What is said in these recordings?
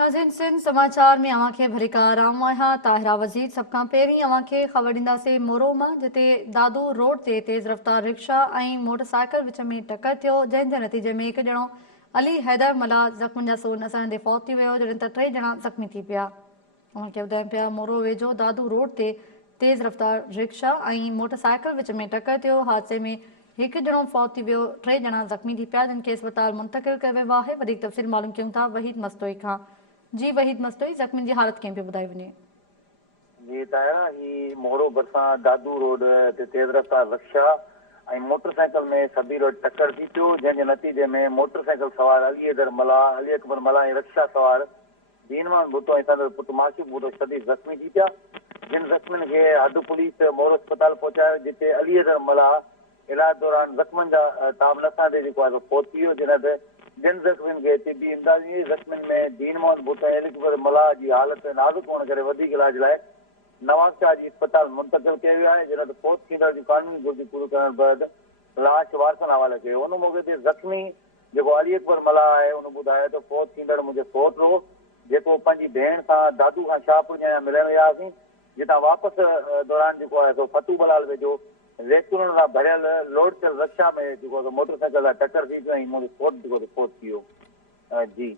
नाज़रीन सिंध समाचार में अवां खे भली का आराम आहियां। ताहिरा वज़ीर सभ खां पहिरीं अवां खे ख़बर ॾींदासीं मोरो मां, जिते दादू रोड ते तेज़ रफ़्तार रिक्शा ऐं मोटरसाइकिल विच में टकर थियो, जंहिं जे नतीजे में हिकु ॼणो अली हैदर मला ज़ख़्मनि जा सोन असांजे फौत थी वियो, जॾहिं त 3 ॼणा ज़ख़्मी थी पिया। अवां खे ॿुधायूं पिया मोरो वेझो दादू रोड ते तेज़ रफ़्तार रिक्शा ऐं मोटरसाइकिल विच में टकर थियो। हादसे में हिकु ॼणो फौत थी वियो, 3 ॼणा ज़ख़्मी थी पिया, जिन खे अस्पताल मुंतक़िल कयो वियो आहे। वधीक तफ़सील मालूम कयूं था वहीद मस्तोई खां। जी वहीद मस्तोई, ज़ख़्मी जी हालत कीअं पियो ॿुधाई वञे? जी ताया ही मोरो बरसां दादू रोड ते तेज़ रफ़्तार रिक्शा ऐं मोटरसाइकिल में सभी रोड टक्कर थी पियो, जंहिंजे नतीजे में मोटरसाइकिल सवार अली अकबर मला ऐं रिक्शा सवार दीनवान भुट्टो ऐं संदसि पुटु माशिक भुट्टो शदीद ज़ख़्मी थी पिया। जिन ज़ख़्मियुनि खे अधु पुलिस मोरो अस्पताल पहुचायो, जिते अली अकबर मला इलाज दौरान ज़ख़्मनि जा ताब नसां ते जेको आहे फौत थी वियो। जिन ज़ख़्मियुनि खे तिबी इमदादी ज़ख़्मियुनि में दीनवान भुट्टो ऐं अली अकबर मला जी हालत नाज़ुक हुअण करे वधीक इलाज लाइ नवाज़ शाह जी अस्पताल मुंतक़िल कयो वियो आहे। जॾहिं त फौत थींदड़ जूं कानूनी घुर्जूं पूरी करण बैदि लाश वारसनि हवाले कयो। उन मौक़े ते ज़ख़्मी जेको अली अकबर मला आहे, उन ॿुधायो त फौत थींदड़ मुंहिंजो सोट हो, जेको पंहिंजी भेण सां दादू खां शाहपुर जा मिलण वियासीं। जितां वापसि दौरान जेको आहे सो फतू बलाल वेझो वैक्यूरनि सां भरियल लोड थियल रिक्शा में जेको आहे मोटरसाइकिल सां टकर थी पियो ऐं मुंहिंजो सोट जेको फौत थी वियो। जी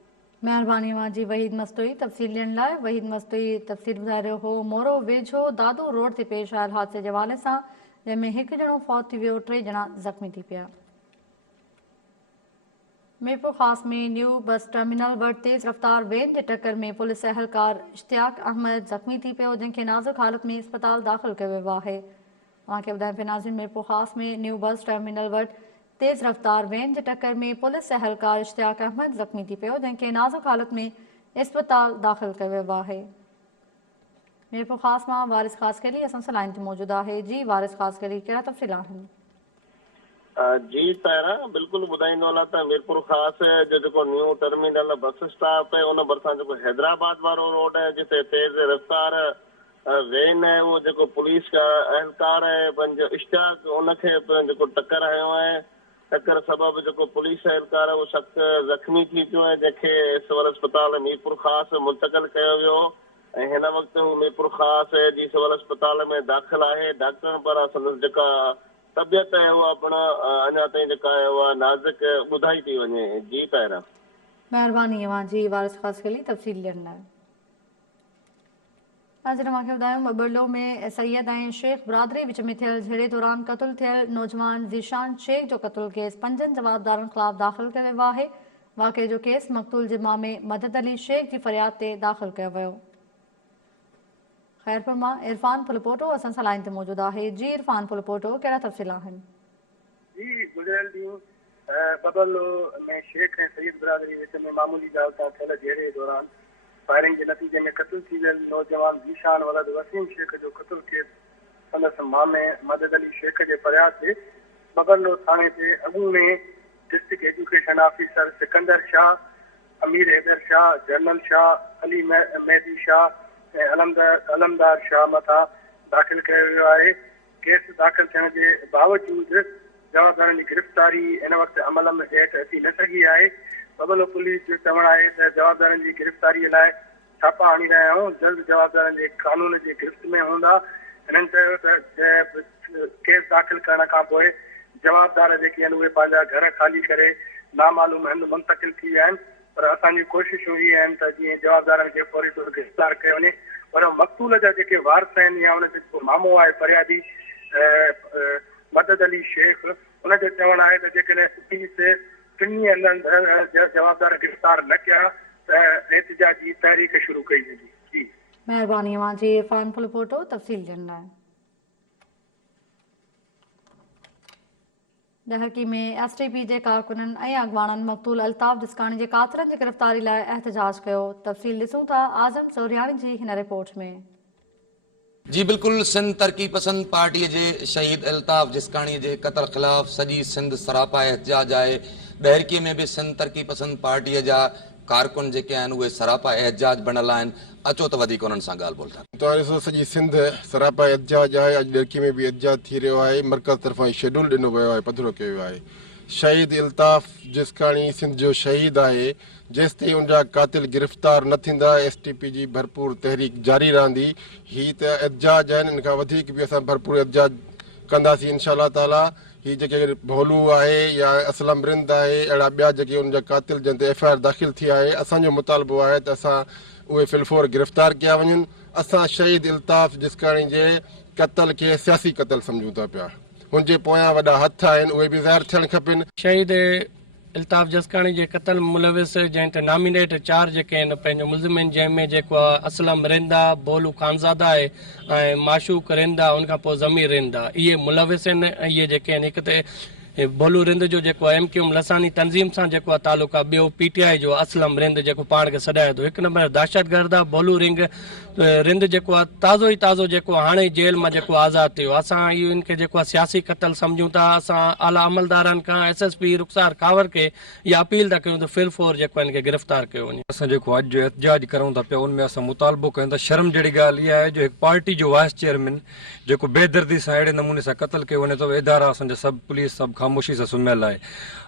महिरबानी जी वहीद मस्तोई तफ़सील ॾियण लाइ। वहीद मस्तोई तफ़सील ॿुधाए रहियो हो मोरो वेझो दादू रोड ते पेश आयल हादसे जे हवाले सां, जंहिंमें हिकु ॼणो फौत थी वियो, 3 ॼणा ज़ख़्मी थी पिया। मीरपुर ख़ास में न्यू बस टर्मिनल वटि तेज़ रफ़्तार वैन जे टक्कर में पुलिस एहलकार इश्तियाक अहमद ज़ख़्मी थी पियो, जंहिंखे नाज़ुक हालत में अस्पताल दाख़िल कयो वियो आहे। तव्हांखे ॿुधायां पिया नाज़रीन, मीरपुर ख़ास में न्यू बस टर्मिनल वटि तेज़ रफ़्तार वैन जे टक्कर में पुलिस एहलकार इश्तियाक अहमद ज़ख़्मी थी पियो, जंहिंखे नाज़ुक हालत में अस्पताल दाख़िल कयो वियो आहे। मीरपुर ख़ास मां वारिस ख़ास करी असां सां लाइन ते मौजूदु आहे। जी वारिस ख़ास करी, कहिड़ा तफ़सील आहिनि? जी तारा बिल्कुलु ॿुधाईंदो हलां त मीरपुर ख़ासि जो जेको न्यू टर्मिनल बस स्टॉप आहे, उन भरिसां जेको हैदराबाद वारो रोड आहे, जिते तेज़ रफ़्तार वैन आहे, उहो जेको पुलिस का एहलकार आहे पंहिंजो इश्तियाक, उनखे जेको टकर हयो आहे। टकर सबबि जेको पुलिस एहलकार आहे उहो सख़्तु ज़ख़्मी थी पियो आहे, जंहिंखे सिविल अस्पताल मीरपुर ख़ासि मुंतक़िल कयो वियो ऐं हिन वक़्तु हू मीरपुर ख़ासि जी सिविल अस्पताल में दाख़िल आहे। डॉक्टरनि पारां संदसि जेका तबियत आहे उहा पिण अञा ताईं जेका आहे उहा नाज़ुक ॿुधाई थी वञे। जी ताहिरा महिरबानी जी वारिस ख़ास करी तफ़सील ॾियण लाइ। नाज़रीन मूंखे ॿुधायूं, बबरलो में सैयद ऐं शेख बिरादरी विच में थियल झेड़े दौरान क़तलु थियल नौजवान ज़ीशान शेख जो क़तलु केस 5 जवाबदारनि ख़िलाफ़ दाख़िल कयो वियो आहे। वाक़े जो केस मक़तूल जे मामे मदद अली शेख जी फ़रियाद ते दाख़िल कयो वियो। ख़ैरपुर मां इरफान फुलपोटो असां सां लाइन ते मौजूदु आहे। जी इरफान फुलपोटो, कहिड़ा तफ़सील आहिनि? जी गुज़िरियल ॾींहुं बबरलो में शेख ऐं सैयद बिरादरी विच में मामूली ॻाल्हि सां थियल झेड़े दौरान फायरिंग के नतीजे में कत्ल थी वियल नौजवान ज़ीशान वलद वसीम शेख जो क़तलु केस संदसि मामे मदद अली शेख जे फ़रियाद ते बबरलो थाणे ते अॻू में district education officer Sikandar Shah, Amir Haider Shah, general Shah, Ali Mehdi Shah ऐं अलमदार शाह मथां दाख़िल कयो वियो आहे। केस दाख़िल थियण जे बावजूदि जवाबदारनि जी गिरफ़्तारी हिन वक़्तु अमल में हेठि अची न सघी आहे। बबरलो पुलिस जो चवणु आहे त जवाबदारनि जी गिरफ़्तारीअ लाइ छापा हणी रहिया आहियूं, जल्द जवाबदारनि जे कानून जे गिरफ़्त में हूंदा। हिननि चयो त केस दाख़िल करण खां पोइ जवाबदार जेके आहिनि उहे पंहिंजा घर ख़ाली करे नामालूम हंधि मुंतक़िल थी विया आहिनि, पर असांजी कोशिशूं इहे आहिनि त जीअं जवाबदारनि खे फौरी तौर गिरफ़्तार कयो वञे। पर मक़तूल जा जेके वारिस आहिनि या उनजो जेको मामो आहे फरियादी मदद अली शेख, उनजो चवणु आहे त जेकॾहिं पुलिस टिनी हंधि जवाबदार गिरफ़्तार न कया त एहतिजाज जी तहरीक शुरू कई वेंदी। जी महिरबानी जी इरफान फुलपोटो तफ़सील ॾियण लाइ। डहकी में STP जे कारकुननि ऐं अॻवाननि मक़तूल अल्ताफ़ जिस्काणी जे कातिरनि जी गिरफ़्तारी लाइ एहतिजाज कयो। तफ़सील ॾिसूं था आज़म सोरियाणी जी हिन रिपोर्ट में। जी बिल्कुलु, सिंध तरक़ी पसंद पार्टीअ जे शहीद अल्ताफ़ जिस्काणी जे क़तल ख़िलाफ़ सॼी सिंध सरापा एहतिजाज आहे। ॿाहिरकीअ में बि सिंध तरक़ी पसंद पार्टीअ जा कारकुन जेके आहिनि उहे सरापा एहतिजाज बणियल आहिनि। अचो त वधीक उन्हनि सां ॻाल्हि ॿोल था। सॼी सिंध सरापा एहतिजाज आहे। अॼु ॾरकी में बि एहतिजाज थी रहियो आहे। मरकज़ तरफ़ां शेड्यूल ॾिनो वियो आहे, पधिरो कयो वियो आहे। शहीद अल्ताफ़ जिस्काणी सिंध जो शहीद आहे, जेसि ताईं उनजा कातिल गिरफ़्तार न थींदा STP जी भरपूर तहरीक जारी रहंदी। ही त एहतजाज आहिनि, इन खां वधीक बि असां भरपूर एहतजाज कंदासीं इंशाअल्लाह ताला। ही जेके भोलू आहे या असलम रिंद आहे, अहिड़ा ॿिया जेके उनजा कातिल जंहिं ते FIR दाख़िल थी आहे, असांजो मुतालबो आहे त असां उहे फिलफोर गिरफ़्तार कया वञनि। असां शहीद इल्ताफ़ जिसकाणी जे क़तल खे सियासी क़तल सम्झूं था पिया। हुनजे पोयां वॾा हथ आहिनि, उहे बि ज़ाहिर थियणु खपनि। शहीद इल्ताफ़ जसकाणी जे क़तल मुलविस जंहिं ते नामिनेट 4 जेके आहिनि पंहिंजो मुलज़िम जंहिंमें जेको आहे असलम रिंद आहे, बोलू खानज़ादा आहे ऐं माशूक रिंद आहे, उनखां पोइ ज़मीर रिंद आहे। इहे मुलविस आहिनि। इहे जेके आहिनि, हिकु त बोलू रिंद जो जेको आहे MQM लसानी तंज़ीम सां जेको आहे तालुक आहे, ॿियो PTI जो असलम रिंद जेको पाण खे सॾाए थो। हिकु नंबर दहशतगर्द आहे बोलू रिंद जेको आहे ताज़ो जेको हाणे जेल मां जेको आज़ादु थियो। असां इहो इनखे जेको आहे सियासी क़तल सम्झूं था। असां आला अमलदारनि खां SSP रुख़सार कावर खे इहा अपील था कयूं त फिलफोर जेको आहे इनखे गिरफ़्तार कयो वञे। असां जेको अॼु जो एहतजाज करूं था पिया, उनमें असां मुतालबो कयूं था। शर्म जहिड़ी ॻाल्हि इहा आहे जो हिकु पार्टी जो वाइस चेयरमैन जेको बेदर्दी सां अहिड़े नमूने सां क़तल कयो वञे थो। इदारा असांजा सभु पुलिस सभु ख़ामोशी सां सुम्हियल आहे।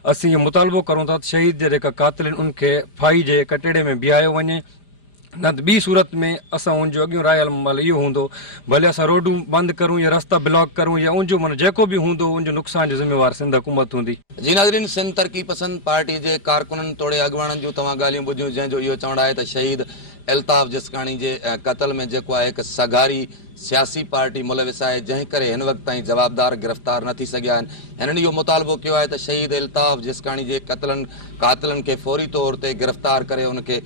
असीं इहो मुतालबो करूं था त शहीद जा जेका कातिल आहिनि उनखे फाई जे कटेड़े में बीहारियो वञे, न त ॿी सूरत में असां उनजो अॻियूं रायल महिल इहो हूंदो, भले असां रोडूं बंदि करूं या रस्ता ब्लॉक करूं या उनजो माना जेको बि हूंदो उनजो नुक़सान जो ज़िम्मेवार सिंध हुकूमत हूंदी। जी नाज़रीन, सिंध तरक़ी पसंद पार्टी जे कारकुननि तोड़े अॻुवाणनि जूं तव्हां ॻाल्हियूं ॿुधियूं, जंहिंजो इहो चवणु आहे त शहीद इल्ताफ़ जसकाणी जे क़तल में जेको आहे हिकु सगारी सियासी पार्टी मुलविस आहे, जंहिं करे हिन वक़्त ताईं जवाबदार गिरफ़्तार न थी सघिया आहिनि। हिननि इहो मुतालबो कयो आहे त शहीद इल्ताफ़ जसकाणी जे कातिलनि खे फौरी तौर ते गिरफ़्तार करे उनखे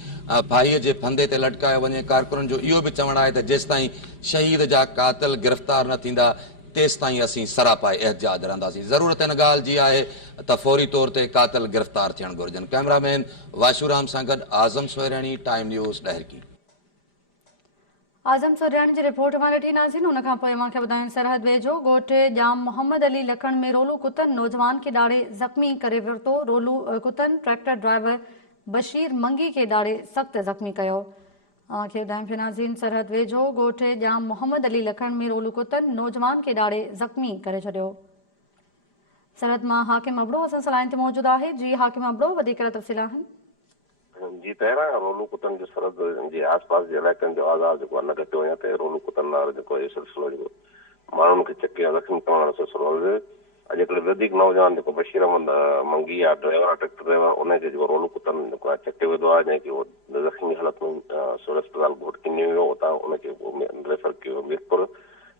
फाहीअ जे फंदे ते लटकायो वञे। कारकुननि जो इहो बि चवणु आहे त जेसिताईं शहीद जा कातिल गिरफ़्तार न थींदा तेसिताईं असीं सरापा एहतजाज रहंदासीं। ज़रूरत हिन ॻाल्हि जी आहे त फौरी तौर ते कातिल गिरफ़्तार थियणु घुरिजनि। कैमरामैन वाशूराम सां गॾु आज़म सोहिराणी, टाइम न्यूज़, ॾहरकी। आज़म सोहिराणी जी रिपोर्ट मां ॾिठी नाज़रीन। हुन खां पोइ मूंखे ॿुधायूं सरहद वेझो ॻोठ जाम मोहम्मद अली लखण में रोलू कुतन नौजवान खे ॾाढे ज़ख़्मी करे वरितो। रोलू कुतन ट्रैक्टर ड्राइवर बशीर मंगी खे ॾाढे सख़्तु ज़ख़्मी कयो। मूंखे ॿुधायूं पिया नाज़रीन, सरहद वेझो ॻोठ जाम मोहम्मद अली लखण में रोलू कुतन नौजवान खे ॾाढे ज़ख़्मी करे छॾियो। सरहद मां हाकिम अबड़ो असां सां लाइन ते मौजूदु आहे। जी हाकिम अबड़ो, वधीक तफ़सील आहिनि। जी, पहिरां रोलू कुतन जो सरहद जे आसपास जे इलाइक़नि जो आज़ादु जेको आहे न घटियो वञे त रोलू कुतन वारो जेको इहो सिलसिलो जेको माण्हुनि खे चके या ज़ख़्मी करण वारो सिलसिलो हले। अॼु हिकिड़े वधीक नौजवान जेको बशीर अहमद मंगी आहे, ड्राइवर आहे, ट्रैक्टर ड्राइवर, उनखे जेको रोलू कुतन जेको आहे चके विधो आहे, जंहिंखे उहो ज़ख़्मी हालत में सिविल अस्पताल घोट किनी वियो। उतां उनखे रेफर कयो मीरपुर,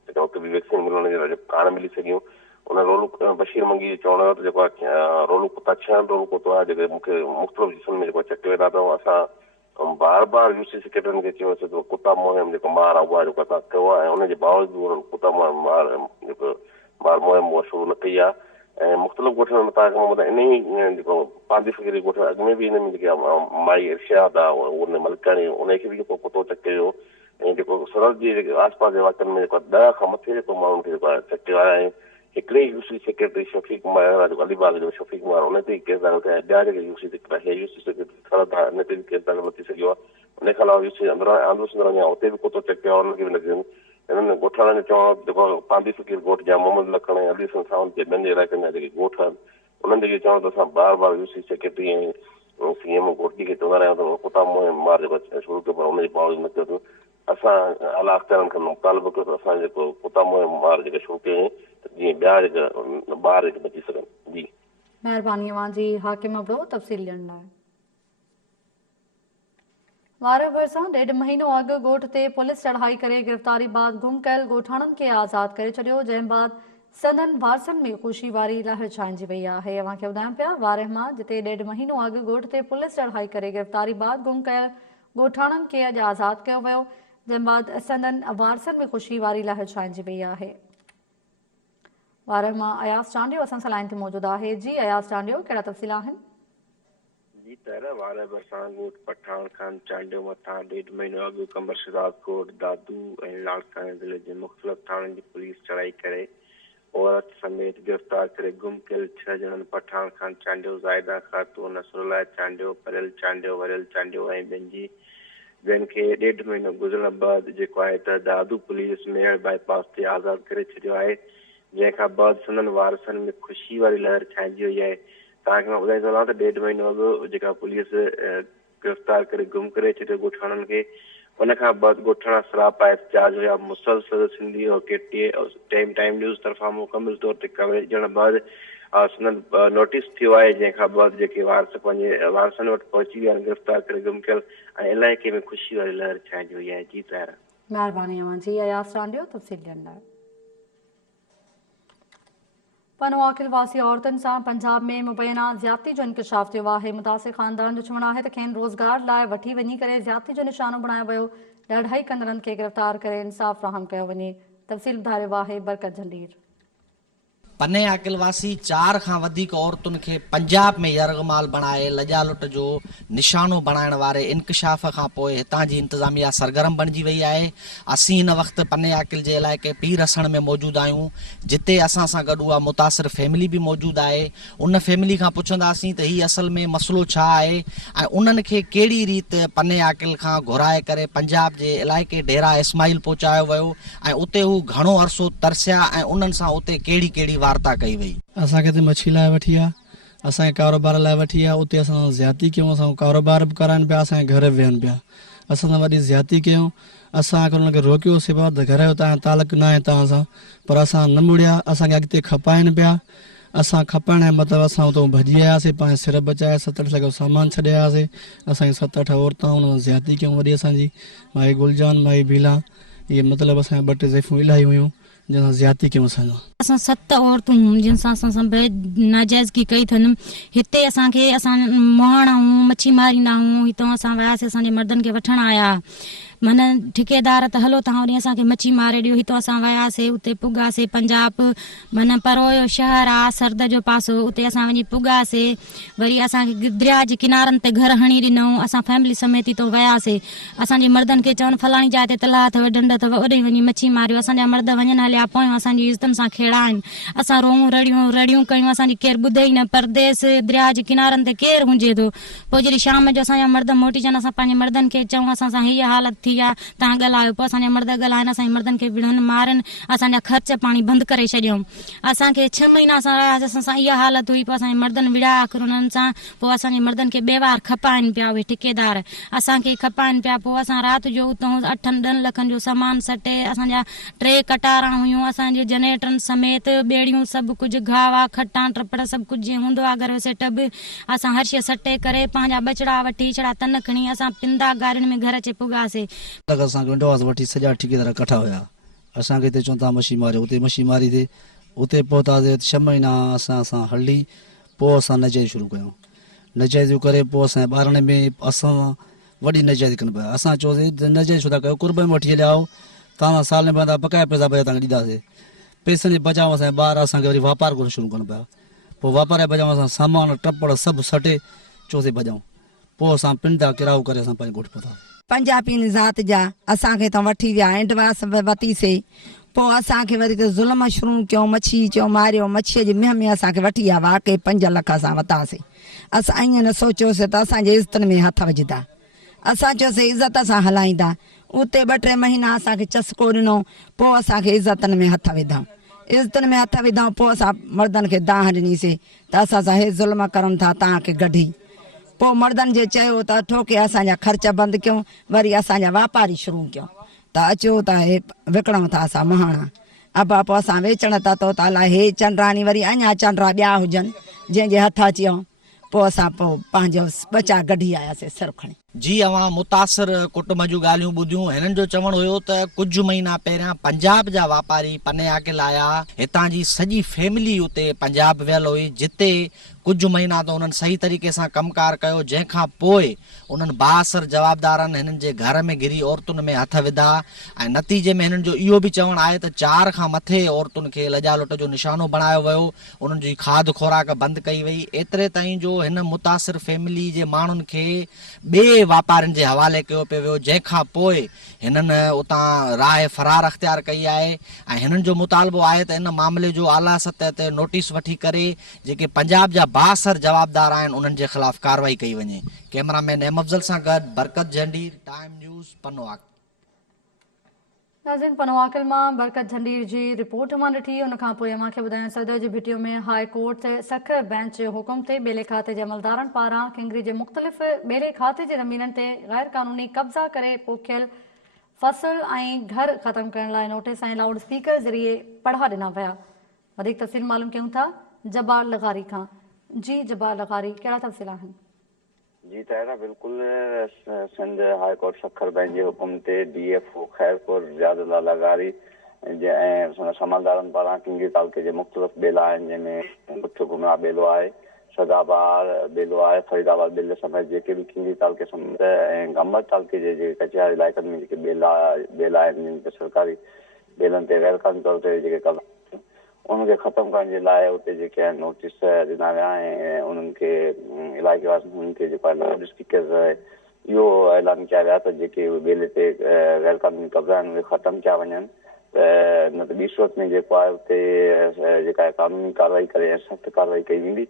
जेका उते बि वैक्सीन मिलण जे कान मिली सघियूं। उन रोलू बशीर मंगी चवण जो जेको आहे रोलू कुता 6 रोलू कुतो आहे जेके मूंखे मुख़्तलिफ़ जिस्मनि में जेको चके वेंदा अथव। असां बार बार UC सेक्रेटरीनि खे चयोसीं त कुता मुहिम जेको मार आहे उहा जेको असां कयो आहे, ऐं उनजे बावजूदि उन्हनि कुता मार जेको मार मुहिम उहा शुरू न कई आहे। ऐं मुख़्तलिफ़ ॻोठनि में तव्हांखे मां ॿुधायां, इन ई जेको पांदी फ़कीरी ॻोठ अॻु में बि इन में जेकी माई इर्शाद आहे उन मलिकाणी, उनखे बि जेको कुतो चकियो। ऐं जेको सरहद जे जेके आसपास जे इलाइक़नि में जेको 10 खां मथे जेको माण्हुनि खे जेको आहे चकियो आहे। ऐं हिकिड़े UC सेक्रेटरी शफ़ीक कुमार जेको अलीबाग जो शफ़ीक कुमार, उन ते केस दाख़िल थिया। ॿिया जेके UC सेक्रेटरी सरहद आहे उन ते बि केस दाख़िल न थी सघियो आहे। उन खां अलावा UC आंदोलन उते बि कुतो चकियो आहे, उनखे बि न कयो। हिननि ॻोठाणनि जो चवणो जेको पांदी फ़कीर ॻोठ जा मोहम्मद लखण ऐं अली सावंत जे ॿियनि जे इलाइक़नि जा जेके ॻोठ आहिनि, उन्हनि जेके चवण त असां बार बार UC सेक्रेटरी ऐं CM घोटी खे चवंदा रहिया आहियूं त कुता मुहिम मार जेको शुरू कयो, पर उनजे बावजूदि न कयो। असां आला अख़्तियारनि खां मुतालबो कयो त असां जेको कुता मुहिम मार जेके शुरू कयूं त जीअं ॿिया जेका ॿार बची सघनि। जी, महिरबानी अवां जी हाकिम अबड़ो तफ़सील ॾियण लाइ। वार भरिसां 1.5 महीनो अॻु ॻोठ ते पुलिस चढ़ाई करे गिरफ़्तारी बाद गुम कयल ॻोठाणनि खे आज़ादु करे छॾियो, जंहिं बाद संदन वारसनि में ख़ुशी वारी लहर छाइंजी वई आहे। अव्हांखे ॿुधायूं पिया वारह मां जिते 1.5 महीनो अॻु ॻोठ ते पुलिस चढ़ाई करे गिरफ़्तारी बाद गुम कयल ॻोठाणनि खे अॼु आज़ादु कयो वियो, जंहिं बाद संदन वारसनि में ख़ुशी वारी लहर छाइंजी वई आहे। वारह मां अयास चांडियो असां सां लाइन ते मौजूदु आहे। जी अयास चांडियो, कहिड़ा तफ़सील आहिनि? जी, पहिरियों वार भरिसां ॻोठ पठान खान चांडियो मथां 1.5 महीनो अॻु कमर शिदात कोट दादू ऐं लाड़काने ज़िले जे मुख़्तलिफ़ थाणनि जी पुलिस चढ़ाई करे औरत समेत गिरफ़्तार करे गुम कयल 6 ॼणनि पठान खान चांडियो, ज़ाइदा ख़ातून, नसरुल्ला चांडियो, परियल चांडियो, वरियल चांडियो ऐं ॿियनि खे 1.5 महीनो गुज़रण बैदि जेको आहे त दादू पुलिस मेयर बाईपास ते आज़ादु करे छॾियो आहे, जंहिंखां बाद संदन वारसनि में ख़ुशी वारी लहर छाइंजी वई आहे। तव्हांखे मां ॿुधाईंदो वञां त 1.5 महीनो अॻु जेका पुलिस गिरफ़्तार करे गुम करे छॾियो ॻोठाणनि खे। उन खां बाद ॻोठाणा सरापा एहतजाज हुया मुसलसल सिंधी और KTA टाइम न्यूज़ तरफ़ां मुकमिल तौर ते कवरेज ॾियण बैदि संदन नोटिस थियो आहे, जंहिंखां बाद जेके वारस पंहिंजे वारसनि वटि पहुची विया आहिनि गिरफ़्तार करे गुम कयल ऐं इलाइक़े में ख़ुशी वारी लहर छाइजी वई आहे। जी ताहिरा। महिरबानी अवां जी अयास रांडियो तफ़सील ॾियण लाइ। पनो आकिल वासी औरतुनि सां पंजाब में मुबैना ज़्यादती जो इंकशाफ थियो आहे। मुतासिर ख़ानदान जो चवणु आहे त खेनि रोज़गार लाइ वठी वञी करे ज़्यादती जो निशानो बणायो वियो। ॾाढाई कंदड़नि खे गिरफ़्तार करे इंसाफ़ फ़राहम कयो वञे। तफ़सील ॿुधाए रहियो आहे बरकत जंडीर। पने आकिल वासी 4 खां वधीक औरतुनि खे पंजाब में यरगमाल बणाए लॼा लुट जो निशानो बणाइण वारे इंकशाफ खां पोइ हितां जी इंतज़ामिया सरगर्म बणिजी वई आहे। असीं हिन वक़्तु पने आकिल जे इलाइक़े पीर हसण में मौजूदु आहियूं, जिते असां सां गॾु उहा मुतासिर फैमिली बि मौजूदु आहे। उन फैमिली खां पुछंदासीं त हीउ असल में मसइलो छा आहे ऐं उन्हनि खे कहिड़ी रीति पने आकिल खां घुराए करे पंजाब जे इलाइक़े डेरा इस्माइल पहुचायो वियो ऐं उते हू घणो अरसो तरसिया ऐं उन्हनि सां उते कहिड़ी कहिड़ी वार्ता कई वई। असांखे हिते मच्छी लाइ वठी आहे, असांजे कारोबार लाइ वठी आहे। उते असां ज़्यादती कयूं, असां कारोबार बि कराइनि पिया, असांजे घर वेहनि पिया। असां सां वॾी ज़्यादती कयूं, असां हुनखे रोकियोसीं पिया त घर जो तव्हां तालुक न आहे तव्हां सां, पर असां न मुड़िया। असांखे अॻिते खपाइनि पिया। असां खपण जो मतिलबु असां उतां भॼी आयासीं, पंहिंजे सिर बचाए 7-8 लख जो सामान छॾे आयासीं। असांजी 7-8 औरतां हुन सां ज़्यादती कयूं। वॾी असांजी माई गुलजान, माई बीला, इहे मतिलबु असांजा 2-3 ज़ाइफ़ूं इलाही हुयूं जंहिंसां ज़्यादती कयूं। असां 7 औरतूं जिनसां असां नाजाइज़गी कई अथनि। हिते असांखे असां मोहाणा आहियूं, मच्छी मारींदा आहियूं। हितां असां वियासीं, असांजे मर्दनि खे वठणु आया माना ठेकेदार त हलो तव्हां वरी असांखे मच्छी मारे ॾियो। हितां असां वियासीं, उते पुॻासीं पंजाब, माना परोयो शहर आहे सरद जो पासो, उते असां वञी पुॻासीं। वरी असांखे दरिया जे किनारनि ते घर हणी ॾिनऊं। असां फैमिली समेत हितां वियासीं। असांजे मर्दनि खे चवनि फलाणी जाइ ते तलाउ अथव, ढंढ अथव, ओॾे वञी मच्छी मारियो। असांजा मर्द वञनि हलिया पोयूं असांजी इज़तनि सां खेड़ाइनि। असां रोऊं रड़ियूं कयूं, असांजी केरु ॿुधे ई न। परदेस दरिया जे किनारनि ते केरु हुजे थो। पोइ जॾहिं शाम जो असांजा मर्द मोटी अचनि, असां पंहिंजे मर्दनि खे चऊं असां सां हीअ हालत थी आहे, तव्हां ॻाल्हायो। पोइ असांजा मर्द ॻाल्हाइनि, असांजे मर्दनि खे विढ़नि मारनि, असांजा ख़र्च पाणी बंदि करे छॾियऊं। असांखे 6 महीना असां रहियासीं, असां सां इहा हालत हुई। पोइ असांजे मर्दनि विड़ा आख़िर उन्हनि सां। पोइ असांजे मर्दनि खे ॿेवार खपाइनि पिया, उहे ठेकेदार असांखे खपाइनि पिया। पोइ असां राति जो उतां 8-10 लखनि जो सामान सटे, असांजा 3 कटारा हुयूं, असांजे जनरेटरनि समेत, ॿेड़ियूं, सभु कुझु घावा खटा टपड़ सभु कुझु जीअं हूंदो आहे घर जो सेटअप, असां हर शइ सटे करे पंहिंजा बचड़ा वठी छड़ा तन खणी असां पिंदा गाॾियुनि में घर अचे पुॻासीं। असांखे विंडोवास वठी सॼा ठेकेदार कठा हुया। असांखे हिते चवनि था मच्छी मारियो, उते मच्छी मारी थिए। उते पहुतासीं 6 महीना असां हली। पोइ असां नजाइज़ शुरू कयूं। नजाइज़ करे पोइ असांजे ॿारनि में असां वॾी नजाइज़ कनि पिया। असां चयोसीं नजाइज़ छो था कयो, कुर्ब में वठी हलिया आयो, तव्हां साल में पंहिंजा बकाया पैसा भरिया तव्हांखे ॾींदासीं। पैसनि जे बचाव असांजे ॿार असांखे वरी वापारु करणु शुरू कनि पिया। पोइ वापार जे बचाव असां सामान टपड़ सभु सटे चयोसीं भॼूं। पोइ असां पिंड जा किरायो करे असां पंहिंजे ॻोठ पहुता। पंजाबी ज़ात जा असांखे त वठी विया, एडवांस वरितीसीं। पोइ असांखे वरी त ज़ुल्म शुरू कयूं, मच्छी चयो मारियो। मच्छीअ जी मेह में असांखे वठी विया, वाक़ई 5 लख असां वरितासीं। असां ईअं न सोचियोसीं त असांजे इज़तनि में हथ विझंदा। असां चयोसीं इज़त सां हलाईंदा। उते 2-3 महीना असांखे चस्को ॾिनो। पोइ असांखे इज़तनि में हथ विधऊं, इज़तनि में हथ विधऊं। पोइ असां मर्दनि खे दाह ॾिनीसीं त असां सां हे ज़ुल्म करनि था, तव्हांखे गढी। पोइ मर्दनि जे चयो त ठोके असांजा ख़र्च बंदि कयूं। वरी असांजा वापारी शुरू कयूं त अचो त हे विकिणूं था असां मोहाणा अबा। पोइ असां वेचण था तो त अलाए हे चंडराणी वरी अञा चंडरा ॿिया हुजनि जंहिंजे हथ अची वियूं। पोइ असां पंहिंजो बचा गढी आयासीं सिर खणी। जी अवां मुतासिर कुटुंब जूं ॻाल्हियूं ॿुधियूं। हिननि जो चवणु हुयो त कुझु महीना पहिरियां पंजाब जा वापारी पने आकिल आया। हितां जी सॼी फैमिली उते पंजाब वियल हुई, जिते कुझु महीना त उन्हनि सही तरीक़े सां कमकार कयो। जंहिंखां पोइ उन्हनि बाअसर जवाबदारनि हिननि जे घर में घिरी औरतुनि में हथ विधा ऐं नतीजे में हिननि जो इहो बि चवणु आहे त 4 खां मथे औरतुनि खे लॼा लुट जो निशानो बणायो वियो। उन्हनि जी खाद खुराक बंदि कई वई। एतिरे ताईं जो हिन मुतासिर फैमिली जे माण्हुनि खे ॿिए वापारियुनि जे हवाले कयो पियो वियो। जंहिंखां पोइ हिननि उतां राह फरार अख़्तियार कई आहे ऐं हिननि जो मुतालबो आहे त इन मामले जो आला सतह ते नोटिस वठी करे जेके पंजाब जा बाअसर जवाबदार आहिनि उन्हनि जे ख़िलाफ़ कार्रवाई कई वञे। कैमरामैन अहमद अफ़ज़ल सां गॾु बरकत जंडीर, टाइम न्यूज़, पनो। नाज़रीन, पनवाकल मां बरकत झंडीर जी रिपोर्ट मां ॾिठी। उन खां पोइ अव्हांखे ॿुधायां सदर जी भिटियो में हाई कोर्ट सख बेंच जे हुकुम ते ॿेले खाते जे अमलदारनि पारां किंगरी जे मुख़्तलिफ़ ॿेले खाते जे ज़मीननि ते गैर क़ानूनी कब्ज़ा करे पोखियल फसल ऐं घर ख़त्म करण लाइ नोटिस ऐं लाउड स्पीकर ज़रिए पढ़ा ॾिना विया। वधीक तफ़सील मालूम कयूं था जबाल लगारी खां। जी जबाल लगारी, कहिड़ा तफ़सील आहिनि? जी ताहिरा, बिल्कुल Sindh high court Sukkur bench जे हुकुम ते DFO खैरपुर रियाज़ुल्लाह लगारी ऐं समलदारनि पारां किंगरी तालुके जे मुख़्तलिफ़ ॿेला आहिनि, जंहिंमें पुठ गुमरा ॿेलो आहे, सदाबार ॿेलो आहे, फरीदाबाद ॿेले समेत जेके बि किंगरी तालुके समेत ऐं गंबर तालुके जे जेके कचहरी इलाइक़नि में जेके ॿेला आहिनि, जिन ते सरकारी ॿेलनि ते गैर क़ानूनी तौर ते जेके कब्ज़ा उनखे ख़त्म करण जे लाइ उते जेके आहिनि नोटिस ॾिना विया ऐं उन्हनि खे इलाइक़े वासियुनि खे जेको आहे लाउड स्पीकर इहो ऐलान कया विया त जेके ॿेले ते गैर क़ानूनी कब्ज़ा आहिनि उहे ख़त्म कया वञनि, त न त ॿी सूरत में जेको आहे उते जेका आहे क़ानूनी कार्रवाई करे ऐं सख़्तु कार्रवाई कई वेंदी।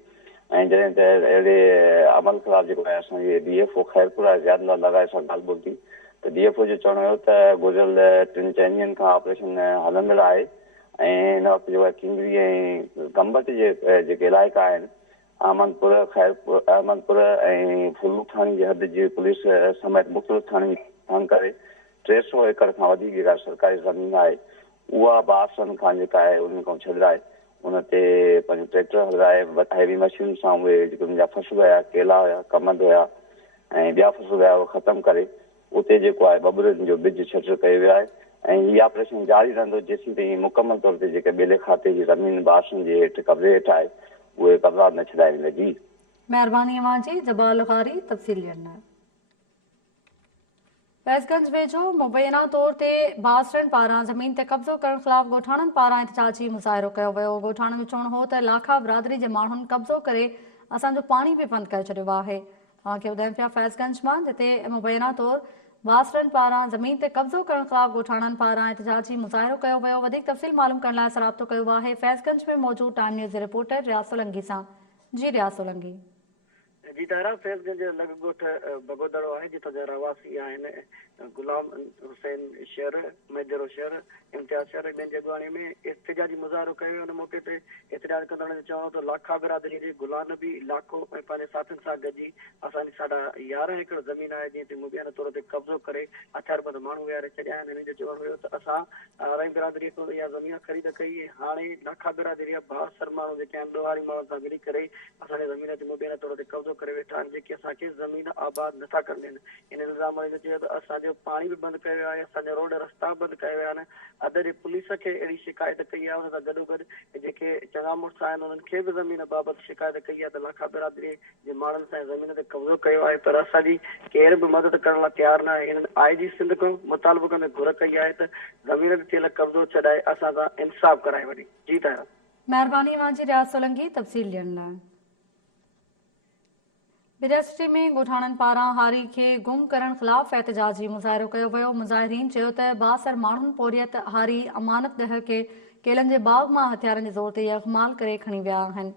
ऐं जॾहिं त अहिड़े अमल ख़िलाफ़ जेको आहे असांजे DFO खैरपुर आहे रियाज़ुल्लाह लगारी सां ॻाल्हि ॿोल थी, त DFO जो चवणु हुयो त गुज़िरियल 3-4 ॾींहंनि खां ऑपरेशन हलंदड़ आहे ऐं हिन वक़्तु जेको आहे किंगरी ऐं गंबत जे जेके इलाइक़ा आहिनि, अहमदपुर ऐं फुलू थाणे जी हद जी पुलिस समेत मुख़्तलिफ़ थाणे जी करे 300 एकड़ खां वधीक जेका सरकारी ज़मीन आहे उहा बासनि खां जेका आहे उन खां छॾाए उन ते पंहिंजो ट्रैक्टर हलाए हैवी मशीन सां उहे जेके उनजा फसल हुया, केला हुया, कमंद हुया ऐं ॿिया फसल हुया उहे ख़त्म करे उते जेको आहे बबरनि जो बिज छट कयो वियो आहे ऐं हीउ ऑपरेशन जारी रहंदो जेसीं ताईं मुकमल तौर ते जेके ॿेले खाते जी ज़मीन बासनि जे हेठि कब्ज़े हेठि आहे उहे कब्ज़ा न छॾाए वेंदा। जी महिरबानी अव्हां जी जबाल लगारी तफ़सील ॾियण लाइ। फैज़गंज वेझो मुबैना तौर ते बासरनि पारां ज़मीन ते कब्ज़ो करण ख़िलाफ़ ॻोठाणनि पारां एहतजाजी मुज़ाहिरो कयो वियो। ॻोठाणनि जो चवणु हो त लाखा बिरादरी जे माण्हुनि कब्ज़ो करे असांजो पाणी बि बंदि करे छॾियो आहे। तव्हांखे ॿुधायूं पिया फैज़गंज मां, जिते मुबैना तौर बासरनि पारां ज़मीन ते कब्ज़ो करण ख़िलाफ़ ॻोठाणनि पारां एहतजाजी मुज़ाहिरो कयो वियो। वधीक तफ़सील मालूम करण लाइ राब्तो कयो आहे फैज़गंज में मौजूद टाइम न्यूज़ जे रिपोर्टर रियाज़ सोलंकी सां। जी रियाज़ सोलंकी। जी तारा, फैज़गंज लॻ ॻोठ बगोदड़ो आहे जितां जा रवासी आहिनि गुलाम हुसैन शहर, मैदरो शहर, इम्तियाज़ शहर, ॿियनि जी अॻुवाणी में एहतजाजी मुज़ाहिरो कयो वियो। उन मौक़े ते एहतजाज कंदड़नि जो चवणो त लाखा बिरादरी जे गुलाम नबी इलाइक़ो ऐं पंहिंजे साथियुनि सां गॾिजी असांजी साढा 11 एकड़ ज़मीन आहे जंहिं ते मुबैना तौर ते कब्ज़ो करे हथियारबंद माण्हू विहारे छॾिया आहिनि। हिननि जो चवणु हुयो त असां रंग बिरादरीअ खां इहा ज़मीन ख़रीद कई ऐं हाणे लाखा बिरादरी जा 72 माण्हू जेके आहिनि ॾोहारी माण्हुनि सां मिली करे असांजे ज़मीन ते मुबैना तौर ते कब्ज़ो करे वेठा आहिनि, जेके असांखे ज़मीन आबाद नथा करण ॾियनि। इन इल्ज़ाम वारनि जो चयो त असांजो पाणी बि बंदि कयो आहे, असांजा रोड रस्ता बंदि कया विया आहिनि। अदर पुलिस खे अहिड़ी शिकायत कई आहे, हुन सां गॾोगॾु जेके चङा मुड़ुस आहिनि उन्हनि खे बि ज़मीन बाबति शिकायत कई आहे त लाखा बिरादरी जे माण्हुनि सां ज़मीन ते कब्ज़ो कयो आहे, पर असांजी केर बि मदद करण लाइ तयारु न आहे। हिननि IG सिंध खां मुतालबो कंदे घुर कई आहे त ज़मीन ते थियल कब्ज़ो छॾाए असां सां इंसाफ़ कराए वञे। जी तारा, महिरबानी अव्हां जी रियाज़ सोलंकी तफ़सील ॾियण लाइ। बिरासिटी में ॻोठाणनि पारां हारी खे गुम करण ख़िलाफ़ एहतजाजी मुज़ाहिरो कयो वियो। मुज़ाहिरीन चयो त 62 माण्हुनि पोरियत हारी अमानत ॾह खे केलनि जे बाग मां हथियारनि जे ज़ोर ते यग़माल करे खणी विया आहिनि।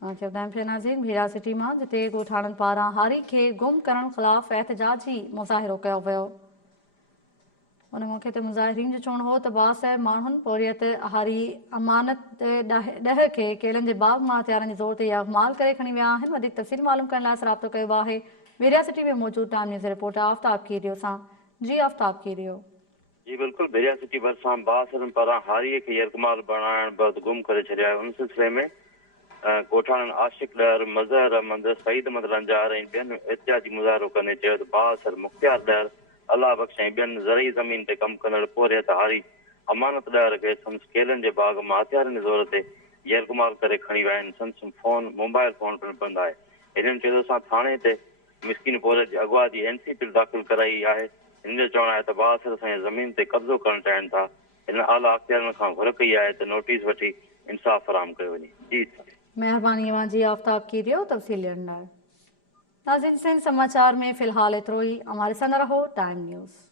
तव्हांखे ॿुधाइण पिया नाज़रीन, बिरासिटी मां जिते ॻोठाणनि पारां हारी खे गुम करण ख़िलाफ़ एहतजाजी मुज़ाहिरो कयो वियो। उन मौक़े ते मुज़ाहिरीन जो चवणु हो त 62 माण्हुनि पोरियत हारी अमानत ॾह खे केलनि जे बाग मां हथियारनि जे ज़ोर ते यग़माल करे खणी विया आहिनि। वधीक तफ़सील मालूम करण लाइ राब्तो कयो आहे बिरासिटी में मौजूद टाइम न्यूज़ रिपोर्टर आफ्ताब कीरियो सां। जी आफ्ताब कीरियो। जी बिल्कुल, बिरासिटी भरिसां 62 पारां हारीअ खे यग़माल बणाइण बैदि गुम करे छॾिया। उन सिलसिले में ॻोठाणनि आशिक डर, मज़हर अहमद, सईद अहमद रंजार ऐं ॿियनि एहतजाजी मुज़ाहिरो कंदे चयो त 62 मुख़्तियार डर, अलाह बख़्श ऐं ॿियनि ज़रई ज़मीन ते कमु कंदड़ पोरियत हारी अमानत ॾर खे संदसि केलनि जे बाग मां हथियारनि जे ज़ोर ते यरगमाल करे खणी विया आहिनि। संदसि मोबाइल फोन पिणु बंदि आहे। हिननि चयो त असां थाणे ते मिसकिन पोरियत जे अगवा जी NC पिणु दाख़िल कराई आहे। हिन जो चवणु आहे त 62 असांजी ज़मीन ते कब्ज़ो करणु चाहिनि था। हिन आला अख़्तियारनि खां घुर कई आहे त नोटिस वठी इंसाफ़ फराहम कयो वञे। जी महिरबानी अव्हां जी आफ्ताब कीरियो तफ़सील ॾियण लाइ। नाज़रीन, सिंध समाचार में फ़िलहाल एतिरो ई। अव्हां ॾिसंदा रहो टाइम न्यूज़।